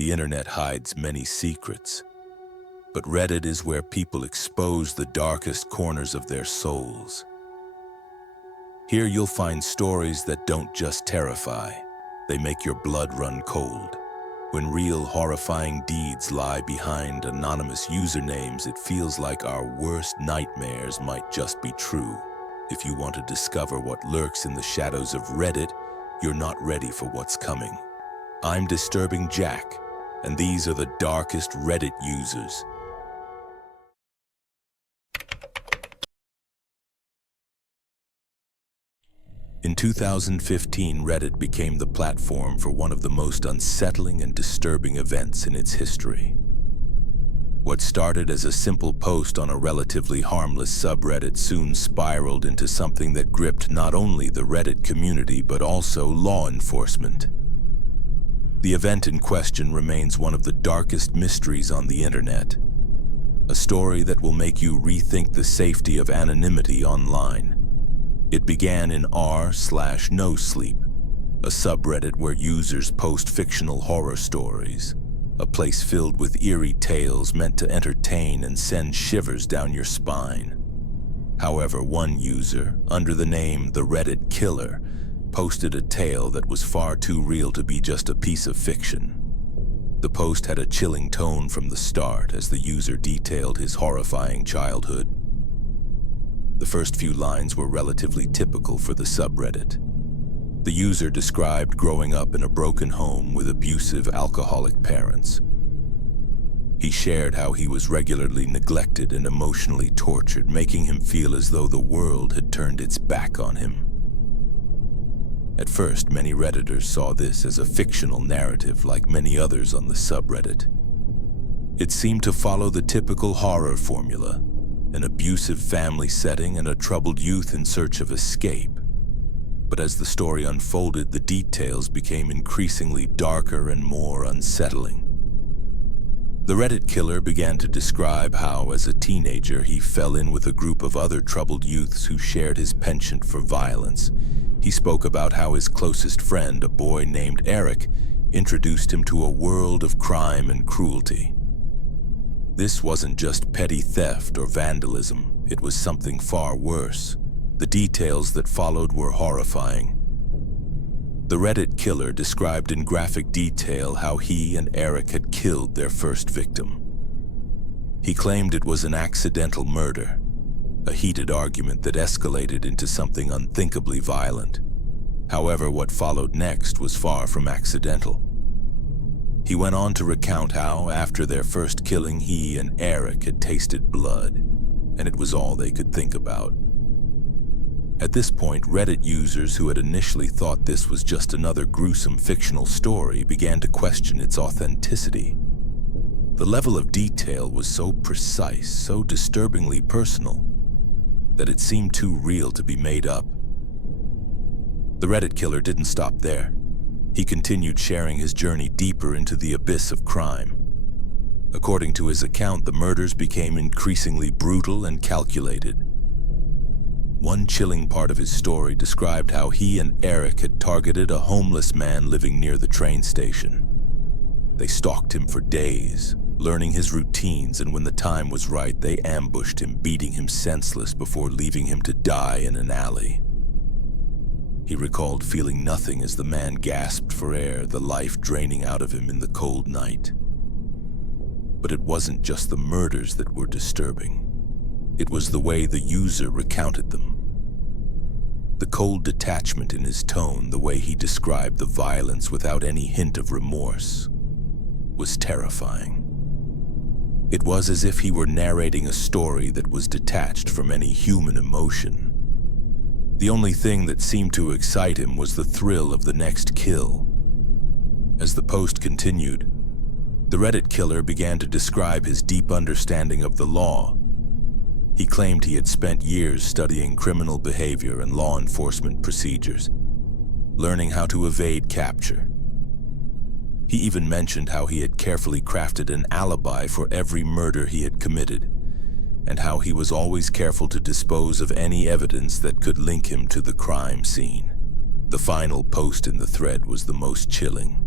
The internet hides many secrets, but Reddit is where people expose the darkest corners of their souls. Here you'll find stories that don't just terrify, they make your blood run cold. When real horrifying deeds lie behind anonymous usernames, it feels like our worst nightmares might just be true. If you want to discover what lurks in the shadows of Reddit, you're not ready for what's coming. I'm Disturbing Jack, and these are the darkest Reddit users. In 2015, Reddit became the platform for one of the most unsettling and disturbing events in its history. What started as a simple post on a relatively harmless subreddit soon spiraled into something that gripped not only the Reddit community but also law enforcement. The event in question remains one of the darkest mysteries on the internet, a story that will make you rethink the safety of anonymity online. It began in r/NoSleep, a subreddit where users post fictional horror stories, a place filled with eerie tales meant to entertain and send shivers down your spine. However, one user, under the name The Reddit Killer, posted a tale that was far too real to be just a piece of fiction. The post had a chilling tone from the start as the user detailed his horrifying childhood. The first few lines were relatively typical for the subreddit. The user described growing up in a broken home with abusive, alcoholic parents. He shared how he was regularly neglected and emotionally tortured, making him feel as though the world had turned its back on him. At first, many Redditors saw this as a fictional narrative like many others on the subreddit. It seemed to follow the typical horror formula: an abusive family setting and a troubled youth in search of escape. But as the story unfolded, the details became increasingly darker and more unsettling. The Reddit Killer began to describe how, as a teenager, he fell in with a group of other troubled youths who shared his penchant for violence. He spoke about how his closest friend, a boy named Eric, introduced him to a world of crime and cruelty. This wasn't just petty theft or vandalism, it was something far worse. The details that followed were horrifying. The Reddit Killer described in graphic detail how he and Eric had killed their first victim. He claimed it was an accidental murder, a heated argument that escalated into something unthinkably violent. However, what followed next was far from accidental. He went on to recount how, after their first killing, he and Eric had tasted blood, and it was all they could think about. At this point, Reddit users who had initially thought this was just another gruesome fictional story began to question its authenticity. The level of detail was so precise, so disturbingly personal, that it seemed too real to be made up. The Reddit Killer didn't stop there. He continued sharing his journey deeper into the abyss of crime. According to his account, the murders became increasingly brutal and calculated. One chilling part of his story described how he and Eric had targeted a homeless man living near the train station. They stalked him for days, learning his routines, and when the time was right, they ambushed him, beating him senseless before leaving him to die in an alley. He recalled feeling nothing as the man gasped for air, the life draining out of him in the cold night. But it wasn't just the murders that were disturbing. It was the way the user recounted them. The cold detachment in his tone, the way he described the violence without any hint of remorse, was terrifying. It was as if he were narrating a story that was detached from any human emotion. The only thing that seemed to excite him was the thrill of the next kill. As the post continued, the Reddit Killer began to describe his deep understanding of the law. He claimed he had spent years studying criminal behavior and law enforcement procedures, learning how to evade capture. He even mentioned how he had carefully crafted an alibi for every murder he had committed, and how he was always careful to dispose of any evidence that could link him to the crime scene. The final post in the thread was the most chilling.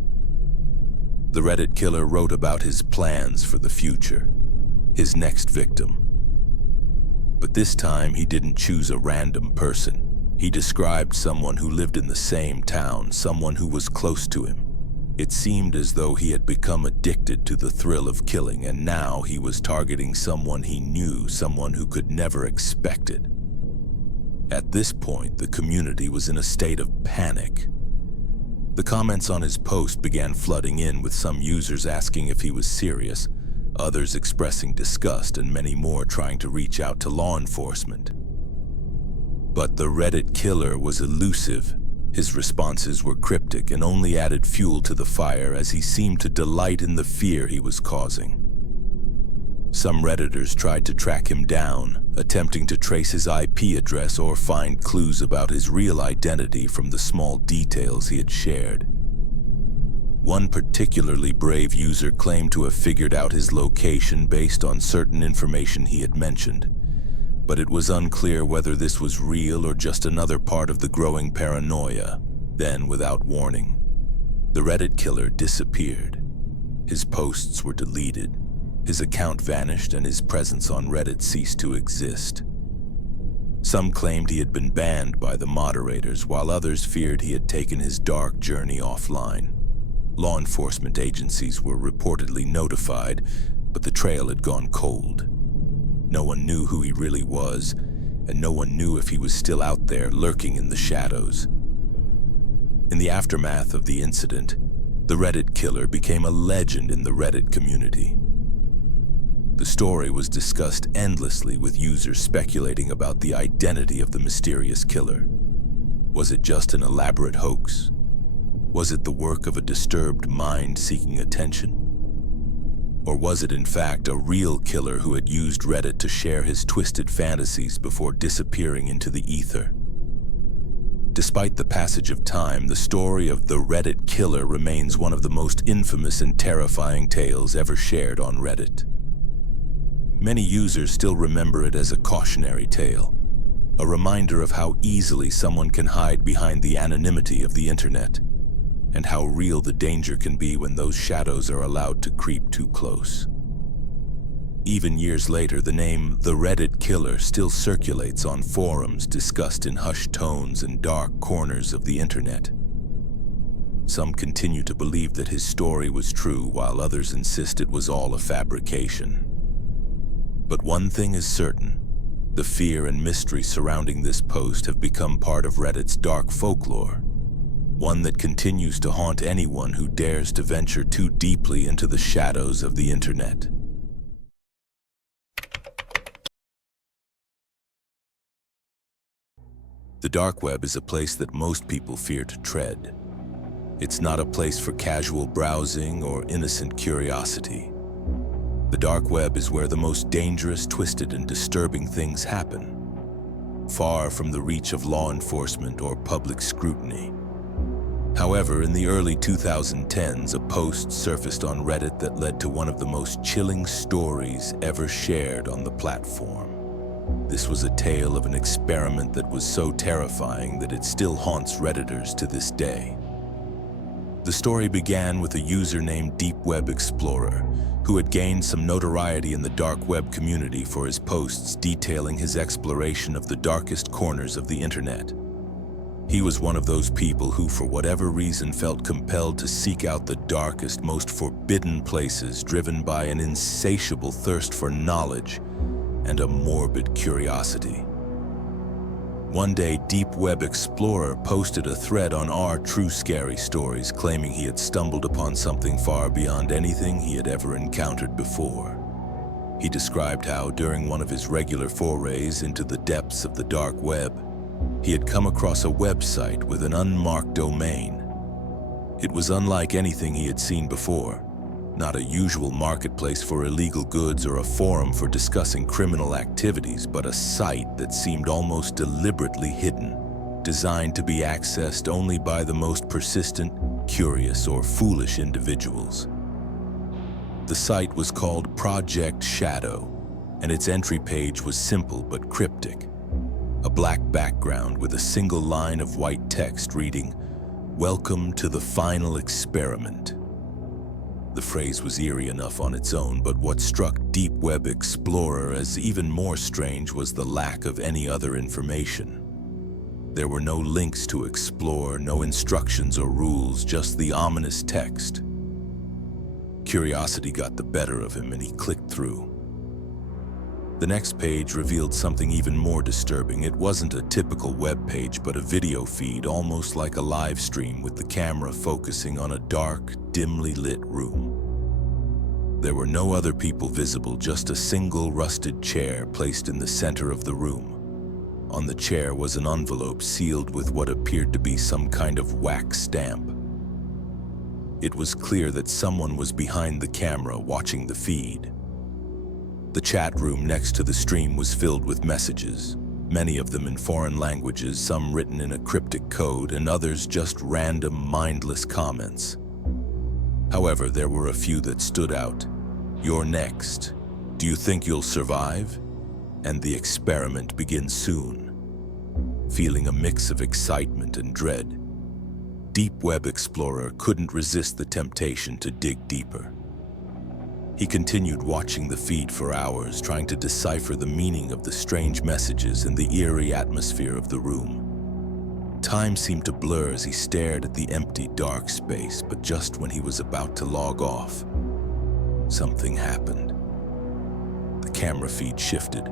The Reddit killer wrote about his plans for the future, his next victim. But this time he didn't choose a random person. He described someone who lived in the same town, someone who was close to him. It seemed as though he had become addicted to the thrill of killing, and now he was targeting someone he knew, someone who could never expect it. At this point, the community was in a state of panic. The comments on his post began flooding in, with some users asking if he was serious, others expressing disgust, and many more trying to reach out to law enforcement. But the Reddit killer was elusive. His responses were cryptic and only added fuel to the fire, as he seemed to delight in the fear he was causing. Some Redditors tried to track him down, attempting to trace his IP address or find clues about his real identity from the small details he had shared. One particularly brave user claimed to have figured out his location based on certain information he had mentioned, but it was unclear whether this was real or just another part of the growing paranoia. Then, without warning, the Reddit killer disappeared. His posts were deleted, his account vanished, and his presence on Reddit ceased to exist. Some claimed he had been banned by the moderators, while others feared he had taken his dark journey offline. Law enforcement agencies were reportedly notified, but the trail had gone cold. No one knew who he really was, and no one knew if he was still out there lurking in the shadows. In the aftermath of the incident, the Reddit killer became a legend in the Reddit community. The story was discussed endlessly, with users speculating about the identity of the mysterious killer. Was it just an elaborate hoax? Was it the work of a disturbed mind seeking attention? Or was it in fact a real killer who had used Reddit to share his twisted fantasies before disappearing into the ether? Despite the passage of time, the story of the Reddit killer remains one of the most infamous and terrifying tales ever shared on Reddit. Many users still remember it as a cautionary tale, a reminder of how easily someone can hide behind the anonymity of the internet, and how real the danger can be when those shadows are allowed to creep too close. Even years later, the name The Reddit Killer still circulates on forums discussed in hushed tones and dark corners of the internet. Some continue to believe that his story was true, while others insist it was all a fabrication. But one thing is certain: the fear and mystery surrounding this post have become part of Reddit's dark folklore, one that continues to haunt anyone who dares to venture too deeply into the shadows of the internet. The dark web is a place that most people fear to tread. It's not a place for casual browsing or innocent curiosity. The dark web is where the most dangerous, twisted, and disturbing things happen, far from the reach of law enforcement or public scrutiny. However, in the early 2010s, a post surfaced on Reddit that led to one of the most chilling stories ever shared on the platform. This was a tale of an experiment that was so terrifying that it still haunts Redditors to this day. The story began with a user named Deep Web Explorer, who had gained some notoriety in the dark web community for his posts detailing his exploration of the darkest corners of the internet. He was one of those people who, for whatever reason, felt compelled to seek out the darkest, most forbidden places, driven by an insatiable thirst for knowledge and a morbid curiosity. One day, Deep Web Explorer posted a thread on our True Scary Stories, claiming he had stumbled upon something far beyond anything he had ever encountered before. He described how, during one of his regular forays into the depths of the dark web, he had come across a website with an unmarked domain. It was unlike anything he had seen before. Not a usual marketplace for illegal goods or a forum for discussing criminal activities, but a site that seemed almost deliberately hidden, designed to be accessed only by the most persistent, curious, or foolish individuals. The site was called Project Shadow, and its entry page was simple but cryptic. A black background with a single line of white text reading, "Welcome to the final experiment." The phrase was eerie enough on its own, but what struck Deep Web Explorer as even more strange was the lack of any other information. There were no links to explore, no instructions or rules, just the ominous text. Curiosity got the better of him and he clicked through. The next page revealed something even more disturbing. It wasn't a typical web page, but a video feed, almost like a live stream, with the camera focusing on a dark, dimly lit room. There were no other people visible, just a single rusted chair placed in the center of the room. On the chair was an envelope sealed with what appeared to be some kind of wax stamp. It was clear that someone was behind the camera watching the feed. The chat room next to the stream was filled with messages, many of them in foreign languages, some written in a cryptic code and others just random, mindless comments. However, there were a few that stood out. "You're next. Do you think you'll survive? And the experiment begins soon." Feeling a mix of excitement and dread, Deep Web Explorer couldn't resist the temptation to dig deeper. He continued watching the feed for hours, trying to decipher the meaning of the strange messages and the eerie atmosphere of the room. Time seemed to blur as he stared at the empty, dark space, but just when he was about to log off, something happened. The camera feed shifted.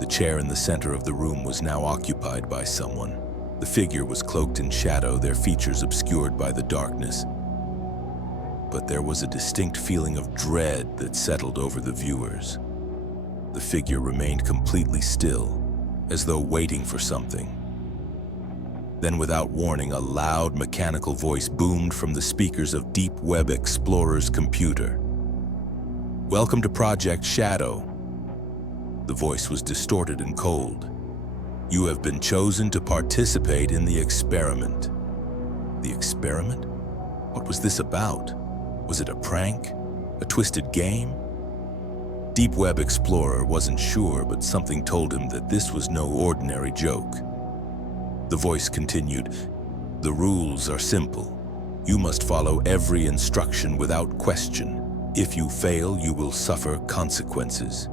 The chair in the center of the room was now occupied by someone. The figure was cloaked in shadow, their features obscured by the darkness. But there was a distinct feeling of dread that settled over the viewers. The figure remained completely still, as though waiting for something. Then, without warning, a loud mechanical voice boomed from the speakers of Deep Web Explorer's computer. "Welcome to Project Shadow." The voice was distorted and cold. "You have been chosen to participate in the experiment." The experiment? What was this about? Was it a prank? A twisted game? Deep Web Explorer wasn't sure, but something told him that this was no ordinary joke. The voice continued, "The rules are simple. You must follow every instruction without question. If you fail, you will suffer consequences.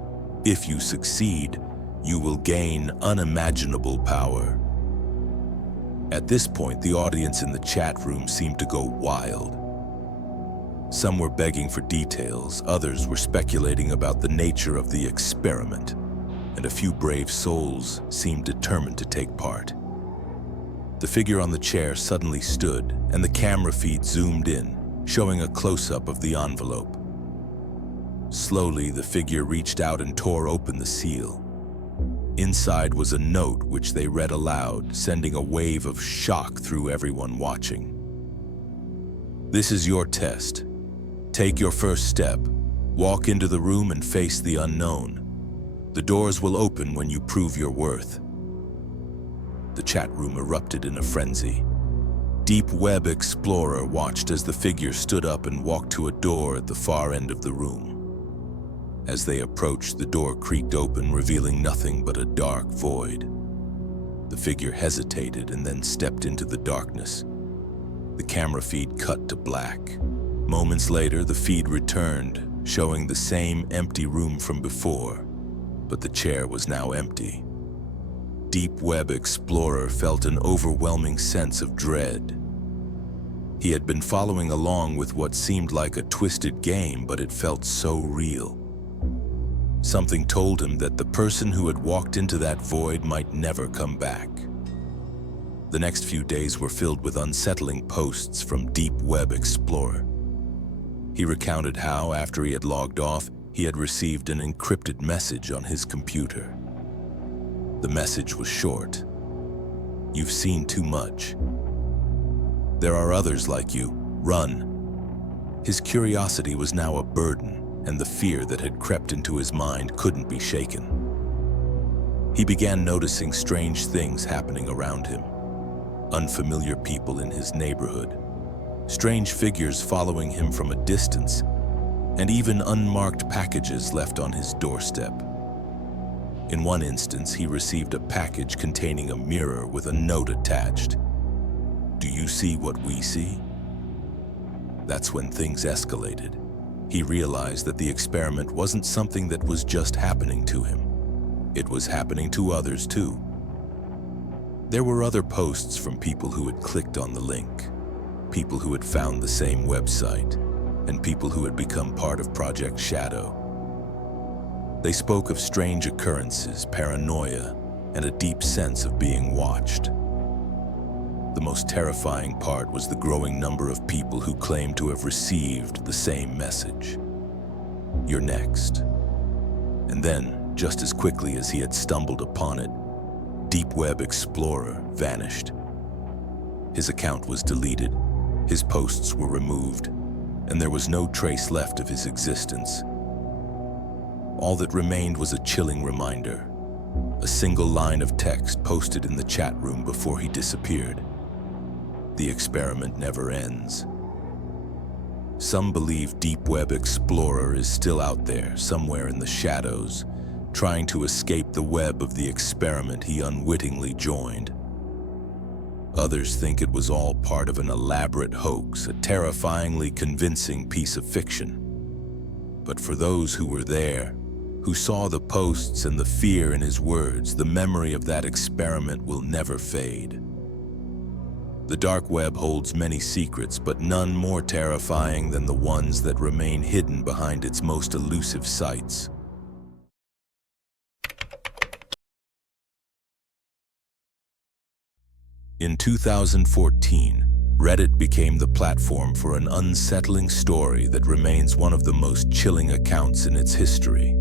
If you succeed, you will gain unimaginable power." At this point, the audience in the chat room seemed to go wild. Some were begging for details, others were speculating about the nature of the experiment, and a few brave souls seemed determined to take part. The figure on the chair suddenly stood, and the camera feed zoomed in, showing a close-up of the envelope. Slowly, the figure reached out and tore open the seal. Inside was a note which they read aloud, sending a wave of shock through everyone watching. "This is your test. Take your first step. Walk into the room and face the unknown. The doors will open when you prove your worth." The chat room erupted in a frenzy. Deep Web Explorer watched as the figure stood up and walked to a door at the far end of the room. As they approached, the door creaked open, revealing nothing but a dark void. The figure hesitated and then stepped into the darkness. The camera feed cut to black. Moments later, the feed returned, showing the same empty room from before, but the chair was now empty. Deep Web Explorer felt an overwhelming sense of dread. He had been following along with what seemed like a twisted game, but it felt so real. Something told him that the person who had walked into that void might never come back. The next few days were filled with unsettling posts from Deep Web Explorer. He recounted how, after he had logged off, he had received an encrypted message on his computer. The message was short. "You've seen too much. There are others like you. Run." His curiosity was now a burden, and the fear that had crept into his mind couldn't be shaken. He began noticing strange things happening around him. Unfamiliar people in his neighborhood, strange figures following him from a distance, and even unmarked packages left on his doorstep. In one instance, he received a package containing a mirror with a note attached. "Do you see what we see?" That's when things escalated. He realized that the experiment wasn't something that was just happening to him. It was happening to others too. There were other posts from people who had clicked on the link, people who had found the same website, and people who had become part of Project Shadow. They spoke of strange occurrences, paranoia, and a deep sense of being watched. The most terrifying part was the growing number of people who claimed to have received the same message. You're next. And then, just as quickly as he had stumbled upon it, Deep Web Explorer vanished. His account was deleted, his posts were removed, and there was no trace left of his existence. All that remained was a chilling reminder, a single line of text posted in the chat room before he disappeared. The experiment never ends. Some believe Deep Web Explorer is still out there, somewhere in the shadows, trying to escape the web of the experiment he unwittingly joined. Others think it was all part of an elaborate hoax, a terrifyingly convincing piece of fiction. But for those who were there, who saw the posts and the fear in his words, the memory of that experiment will never fade. The dark web holds many secrets, but none more terrifying than the ones that remain hidden behind its most elusive sites. In 2014, Reddit became the platform for an unsettling story that remains one of the most chilling accounts in its history.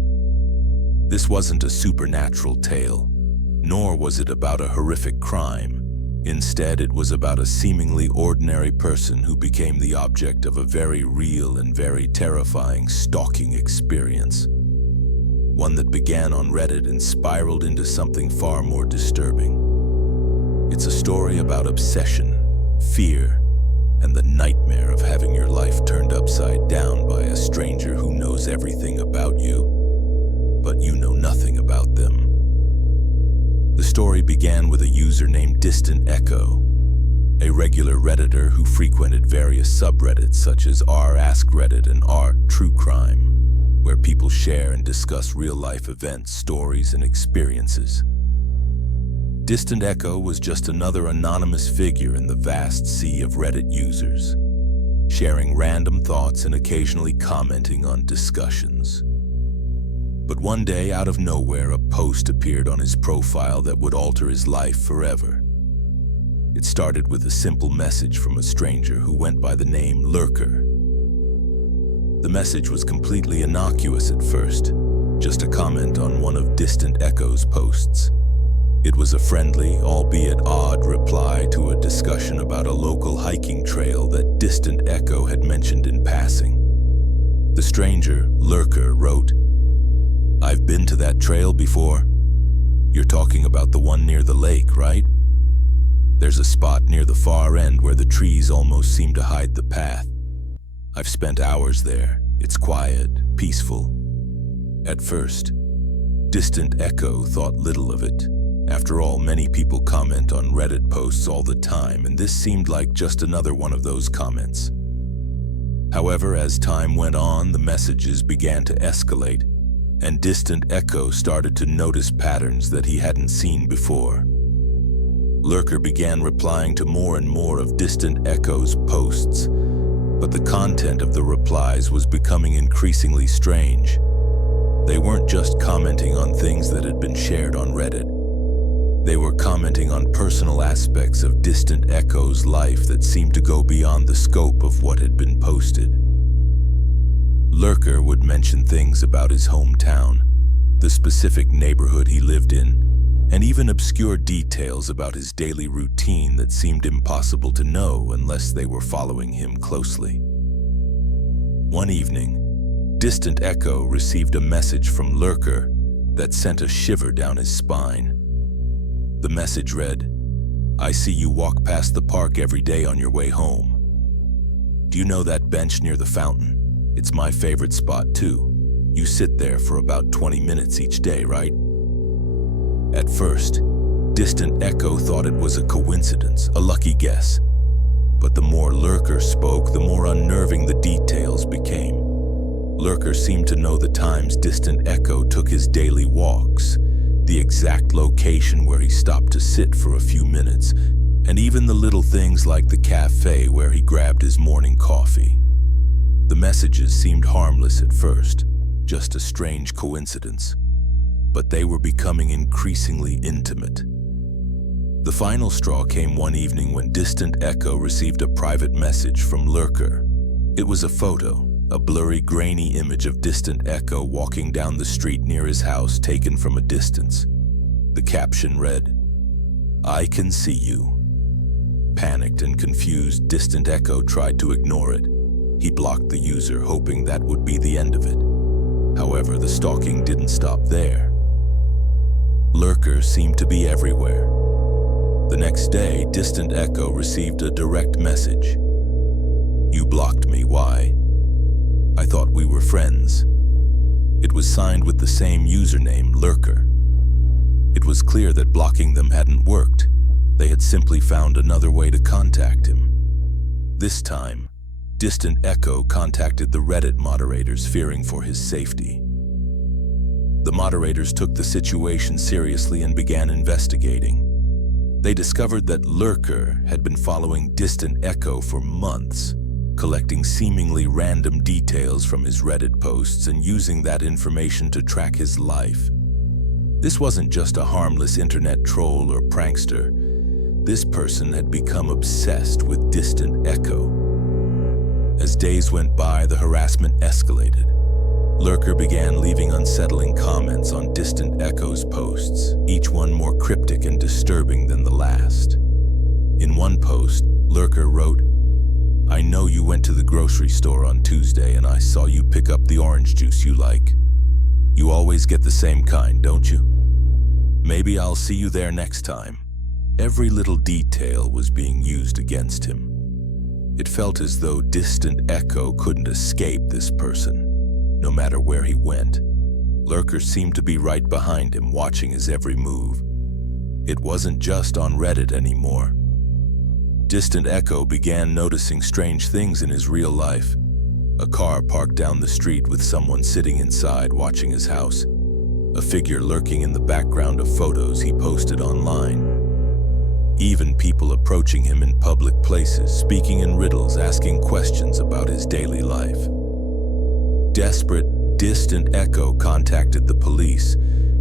This wasn't a supernatural tale, nor was it about a horrific crime. Instead, it was about a seemingly ordinary person who became the object of a very real and very terrifying stalking experience. One that began on Reddit and spiraled into something far more disturbing. It's a story about obsession, fear, and the nightmare of having your life turned upside down by a stranger who knows everything about you, but you know nothing about them. The story began with a user named Distant Echo, a regular Redditor who frequented various subreddits such as r/AskReddit and r/TrueCrime, where people share and discuss real-life events, stories, and experiences. Distant Echo was just another anonymous figure in the vast sea of Reddit users, sharing random thoughts and occasionally commenting on discussions. But one day, out of nowhere, a post appeared on his profile that would alter his life forever. It started with a simple message from a stranger who went by the name Lurker. The message was completely innocuous at first, just a comment on one of Distant Echo's posts. It was a friendly, albeit odd, reply to a discussion about a local hiking trail that Distant Echo had mentioned in passing. The stranger, Lurker, wrote, "I've been to that trail before. You're talking about the one near the lake, right? There's a spot near the far end where the trees almost seem to hide the path. I've spent hours there. It's quiet, peaceful." At first, Distant Echo thought little of it. After all, many people comment on Reddit posts all the time, and this seemed like just another one of those comments. However, as time went on, the messages began to escalate, and Distant Echo started to notice patterns that he hadn't seen before. Lurker began replying to more and more of Distant Echo's posts, but the content of the replies was becoming increasingly strange. They weren't just commenting on things that had been shared on Reddit. They were commenting on personal aspects of Distant Echo's life that seemed to go beyond the scope of what had been posted. Lurker would mention things about his hometown, the specific neighborhood he lived in, and even obscure details about his daily routine that seemed impossible to know unless they were following him closely. One evening, Distant Echo received a message from Lurker that sent a shiver down his spine. The message read, "I see you walk past the park every day on your way home. Do you know that bench near the fountain? It's my favorite spot too. You sit there for about 20 minutes each day, right?" At first, Distant Echo thought it was a coincidence, a lucky guess. But the more Lurker spoke, the more unnerving the details became. Lurker seemed to know the times Distant Echo took his daily walks, the exact location where he stopped to sit for a few minutes, and even the little things like the cafe where he grabbed his morning coffee. The messages seemed harmless at first, just a strange coincidence, but they were becoming increasingly intimate. The final straw came one evening when Distant Echo received a private message from Lurker. It was a photo, a blurry, grainy image of Distant Echo walking down the street near his house, taken from a distance. The caption read, "I can see you." Panicked and confused, Distant Echo tried to ignore it. He blocked the user, hoping that would be the end of it. However, the stalking didn't stop there. Lurker seemed to be everywhere. The next day, Distant Echo received a direct message. "You blocked me, why? I thought we were friends." It was signed with the same username, Lurker. It was clear that blocking them hadn't worked. They had simply found another way to contact him. This time, Distant Echo contacted the Reddit moderators, fearing for his safety. The moderators took the situation seriously and began investigating. They discovered that Lurker had been following Distant Echo for months, collecting seemingly random details from his Reddit posts and using that information to track his life. This wasn't just a harmless internet troll or prankster. This person had become obsessed with Distant Echo. As days went by, the harassment escalated. Lurker began leaving unsettling comments on Distant Echo's posts, each one more cryptic and disturbing than the last. In one post, Lurker wrote, "I know you went to the grocery store on Tuesday and I saw you pick up the orange juice you like. You always get the same kind, don't you? Maybe I'll see you there next time." Every little detail was being used against him. It felt as though Distant Echo couldn't escape this person, no matter where he went. Lurker seemed to be right behind him, watching his every move. It wasn't just on Reddit anymore. Distant Echo began noticing strange things in his real life. A car parked down the street with someone sitting inside watching his house. A figure lurking in the background of photos he posted online. Even people approaching him in public places, speaking in riddles, asking questions about his daily life. Desperate, Distant Echo contacted the police.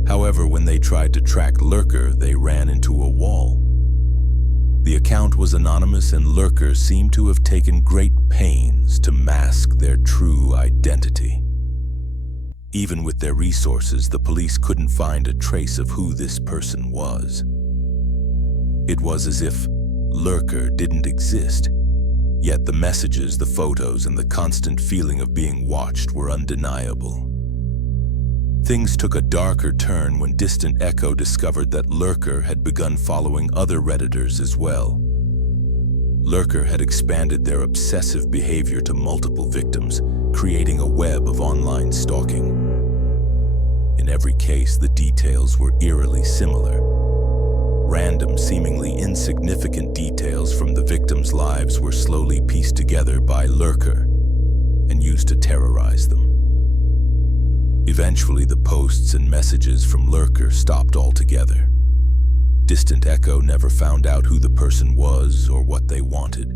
However, when they tried to track Lurker, they ran into a wall. The account was anonymous, and Lurker seemed to have taken great pains to mask their true identity. Even with their resources, the police couldn't find a trace of who this person was. It was as if Lurker didn't exist, yet the messages, the photos, and the constant feeling of being watched were undeniable. Things took a darker turn when Distant Echo discovered that Lurker had begun following other Redditors as well. Lurker had expanded their obsessive behavior to multiple victims, creating a web of online stalking. In every case, the details were eerily similar. Random, seemingly insignificant details from the victims' lives were slowly pieced together by Lurker and used to terrorize them. Eventually, the posts and messages from Lurker stopped altogether. Distant Echo never found out who the person was or what they wanted,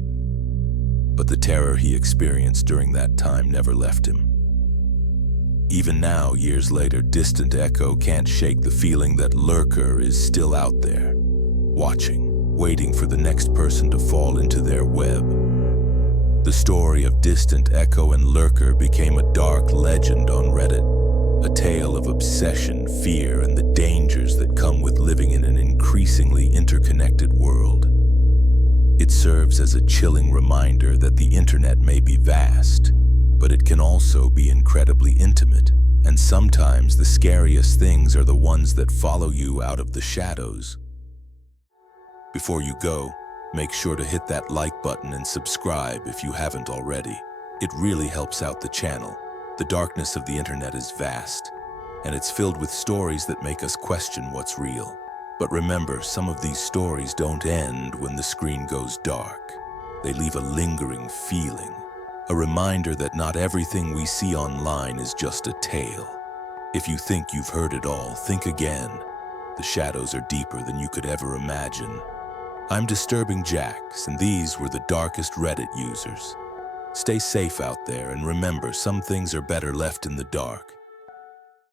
but the terror he experienced during that time never left him. Even now, years later, Distant Echo can't shake the feeling that Lurker is still out there, watching, waiting for the next person to fall into their web. The story of Distant Echo and Lurker became a dark legend on Reddit, a tale of obsession, fear, and the dangers that come with living in an increasingly interconnected world. It serves as a chilling reminder that the internet may be vast, but it can also be incredibly intimate, and sometimes the scariest things are the ones that follow you out of the shadows. Before you go, make sure to hit that like button and subscribe if you haven't already. It really helps out the channel. The darkness of the internet is vast, and it's filled with stories that make us question what's real. But remember, some of these stories don't end when the screen goes dark. They leave a lingering feeling, A reminder that not everything we see online is just a tale. If you think you've heard it all, think again. The shadows are deeper than you could ever imagine. I'm Disturbing Jax, and these were the darkest Reddit users. Stay safe out there, and remember, some things are better left in the dark.